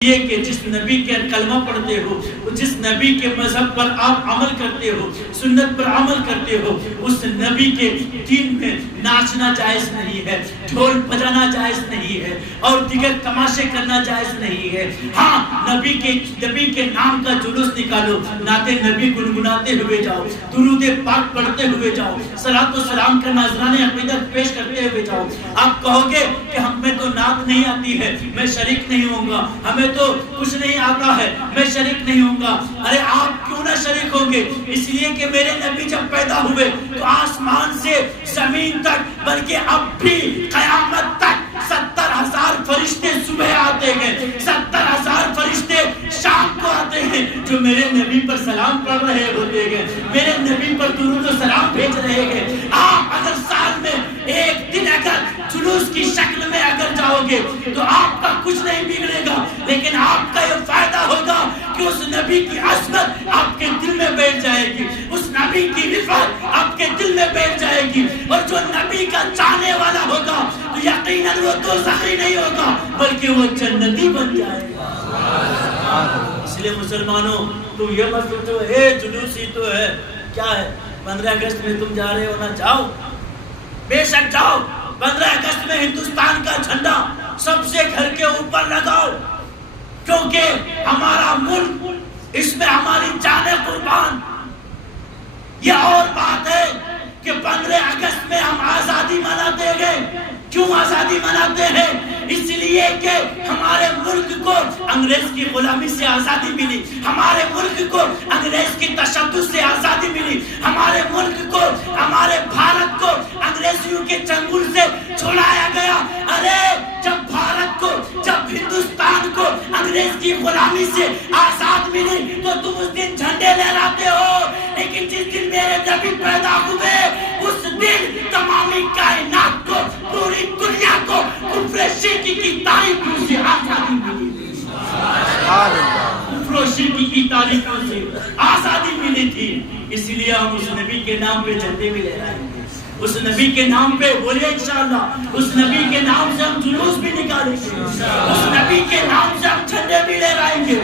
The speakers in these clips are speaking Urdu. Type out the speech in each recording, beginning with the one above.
یہ کہ جس نبی کے کلمہ پڑھتے ہو، جس نبی کے مذہب پر آپ عمل کرتے ہو، سنت پر عمل کرتے ہو، اس نبی کے دین میں ناچنا جائز نہیں ہے، ڈھول بجانا جائز نہیں ہے، اور دیگر تماشے کرنا جائز نہیں ہے۔ ہاں، نبی کے نام کا جلوس نکالو، نعت نبی گنگناتے ہوئے جاؤ، درود پاک پڑھتے ہوئے جاؤ، صلاۃ و سلام کا نذرانہ عقیدت پیش کرتے ہوئے جاؤ۔ آپ کہو گے کہ ہمیں تو نعت نہیں آتی ہے، میں شریک نہیں ہوں گا، ہمیں تو کچھ نہیں آتا ہے، میں شریک نہیں ہوں گا۔ ارے آپ کیوں نہ شریک ہوں گے؟ اس لیے کہ میرے نبی جب پیدا ہوئے تو آسمان سے زمین تک، بلکہ اب بھی قیامت تک 70,000 فرشتے صبح آتے ہیں، 70,000 فرشتے شام کو آتے ہیں، جو میرے نبی پر سلام پڑھ رہے ہوتے ہیں، میرے نبی پر درود و سلام بھیج رہے ہیں۔ آپ اگر سال میں ایک دن اگر جلوس کی شکل میں اگر جاؤ گے تو آپ کا کچھ نہیں بگڑے گا، لیکن آپ کا یہ فائدہ ہوگا کہ اس نبی کی عظمت آپ کے دل میں بیٹھ جائے گی، اس نبی کی رفعت آپ کے دل میں بیٹھ جائے گی، اور جو نبی کا چاہنے والا ہوگا تو یقیناً وہ دوزخی نہیں ہوگا بلکہ وہ جنتی بن جائے گا۔ اس لیے مسلمانوں، تم یہ مت سوچو جلوس ہی تو ہے، کیا ہے 15 اگست میں تم جا رہے ہو نا، جاؤ، بے شک جاؤ۔ 15 اگست میں ہندوستان کا جھنڈا سب سے گھر کے اوپر لگاؤ، کیونکہ ہمارا ملک، اس میں ہماری جانیں قربان۔ یہ اور بات ہے کہ 15 اگست میں ہم آزادی مناتے ہیں۔ کیوں آزادی مناتے ہیں؟ اس لیے کہ ہمارے ملک کو انگریز کی غلامی سے آزادی ملی، ہمارے ملک کو انگریز کی تشدد سے آزادی ملی، ہمارے ملک کو، ہمارے بھارت کو انگریزیوں کے چنگل سے چھڑایا گیا۔ ارے جب بھارت کو، جب ہندوستان کو انگریز کی غلامی سے آزاد ملی تو تم اس دن جھنڈے لہراتے ہو، لیکن جس دن میرے نبی پیدا ہوئے اس دن تمامی کائنات کو، پوری دنیا کو کفر شرک کی تاریخوں سے آزادی ملی، کفر شرک کی تاریخوں سے آزادی ملی تھی۔ اس لیے ہم اس نبی کے نام پہ جھنڈے بھی لہرائیں گے، اس نبی کے نام پہ بولے انشاءاللہ، اس نبی کے نام سے ہم جلوس بھی نکالیں گے، اس نبی کے نام سے ہم جھنڈے بھی لہرائیں گے،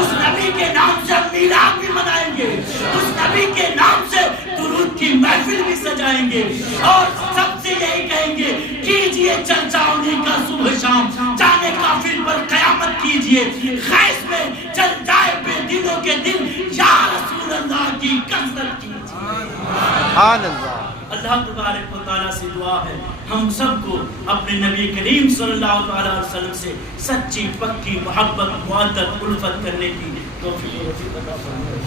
اس نبی کے نام سے ہم میلاد بھی منائیں گے، اس نبی کے نام سے درود کی محفل بھی سجائیں گے، اور سب سے یہی کہیں گے، کیجئے چرچاؤنی کا صبح شام، جانے کافر پر قیامت کیجئے، خیز میں چل جائے بے دلوں کے دل، یا رسول اللہ کی کثرت کیجئے۔ سبحان اللہ۔ اللہ تبارک و تعالیٰ سے دعا ہے ہم سب کو اپنے نبی کریم صلی اللہ علیہ وسلم سے سچی پکی محبت، مودت، الفت کرنے کی توفیق عطا فرمائے۔